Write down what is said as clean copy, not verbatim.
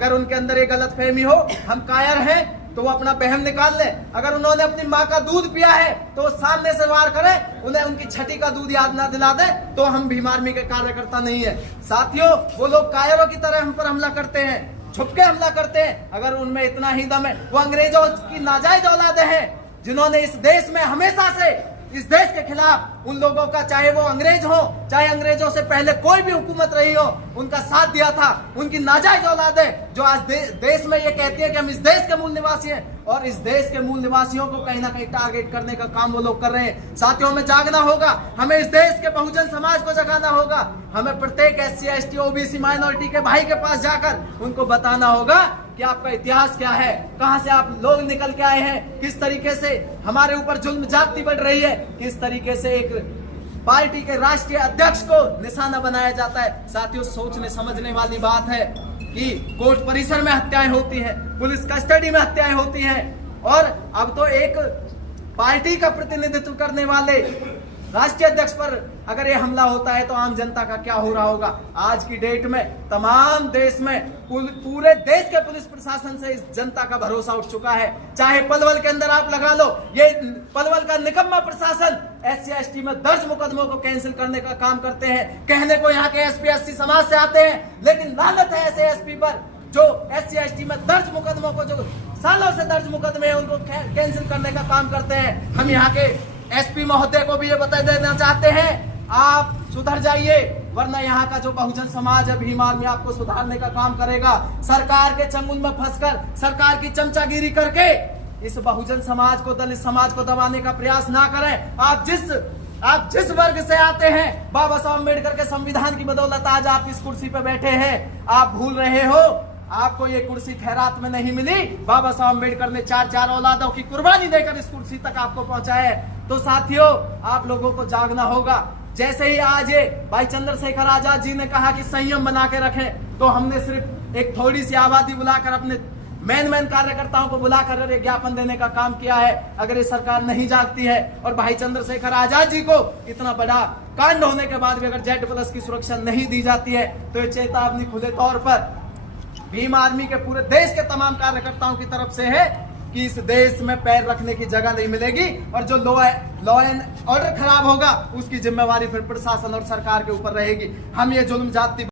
अगर उनके अंदर ये गलत फहमी हो हम कायर हैं तो वो अपना बहम निकाल ले। अगर उन्होंने अपनी माँ का दूध पिया है तो वो सामने से वार करे, उन्हें उनकी छठी का दूध याद ना दिला दे तो हम भीम आर्मी के कार्यकर्ता नहीं है। साथियों, वो लोग कायरों की तरह हम पर हमला करते हैं, छुपके हमला करते हैं। अगर उनमें इतना ही दम है, वो अंग्रेजों की नाजायज औलादे हैं जिन्होंने इस देश में हमेशा से इस देश के खिलाफ उन लोगों का, चाहे वो अंग्रेज हो चाहे अंग्रेजों से पहले कोई भी हुकूमत रही हो, उनका साथ दिया था। उनकी नाजायज औलाद है जो आज देश में ये कहती है कि हम इस देश के मूल निवासी हैं, और इस देश के मूल निवासियों को कहीं ना कहीं टारगेट करने का काम वो लोग कर रहे हैं। साथियों, हमें जागना होगा, हमें इस देश के बहुजन समाज को जगाना होगा। हमें प्रत्येक SC ST OBC माइनॉरिटी के भाई के पास जाकर उनको बताना होगा कि आपका इतिहास क्या है, कहां से आप लोग निकल के आए हैं, किस तरीके से हमारे ऊपर जुल्म जाति बढ़ रही है, किस तरीके से एक पार्टी के राष्ट्रीय अध्यक्ष को निशाना बनाया जाता है। साथियों, सोचने समझने वाली बात है कि कोर्ट परिसर में हत्याएं होती हैं, पुलिस कस्टडी में हत्याएं होती हैं, और अब तो एक पार्टी का प्रतिनिधित्व करने वाले राष्ट्रीय अध्यक्ष पर अगर ये हमला होता है तो आम जनता का क्या हो रहा होगा। आज की डेट में तमाम देश में पूरे देश के पुलिस प्रशासन से इस जनता का भरोसा उठ चुका है। चाहे पलवल के अंदर आप लगा लो, ये पलवल का निकम्मा प्रशासन SC ST में दर्ज मुकदमों को कैंसिल करने का काम करते हैं। कहने को यहाँ के SP SC समाज से आते हैं, लेकिन लानत है ऐसे SP पर जो SC ST में दर्ज मुकदमों को, जो सालों से दर्ज मुकदमे हैं, उनको कैंसिल करने का काम करते हैं। हम यहाँ के SP महोदय को भी ये बता देना चाहते हैं, आप सुधर जाइए, वरना यहाँ का जो बहुजन समाज है भीम आर्मी आपको सुधारने का काम करेगा। सरकार के चंगुल में फंसकर, सरकार की चमचागिरी करके इस बहुजन समाज को, दलित समाज को दबाने का प्रयास ना करें। आप जिस वर्ग से आते हैं, बाबा साहब अम्बेडकर के संविधान की बदौलत आज आप इस कुर्सी पे बैठे हैं। आप भूल रहे हो, आपको ये कुर्सी खैरात में नहीं मिली, बाबा साहब अम्बेडकर ने 4 औलादों की कुर्बानी देकर इस कुर्सी तक आपको पहुंचाया है। तो साथियों, आप लोगों को जागना होगा। जैसे ही आज ये भाई चंद्रशेखर आजाद जी ने कहा कि संयम बना के रखें, तो हमने सिर्फ एक थोड़ी सी आबादी बुलाकर, अपने मेन कार्यकर्ताओं को बुलाकर ज्ञापन देने का काम किया है। अगर ये सरकार नहीं जागती है और भाई चंद्रशेखर आजाद जी को इतना बड़ा कांड होने के बाद भी अगर Z+ की सुरक्षा नहीं दी जाती है, तो ये चेतावनी खुले तौर पर भीम आर्मी के पूरे देश के तमाम कार्यकर्ताओं की तरफ से है कि इस देश में पैर रखने की जगह नहीं मिलेगी, और जो लॉ एंड ऑर्डर खराब होगा उसकी जिम्मेवारी फिर प्रशासन और सरकार के ऊपर रहेगी। हम ये जुल्म जाति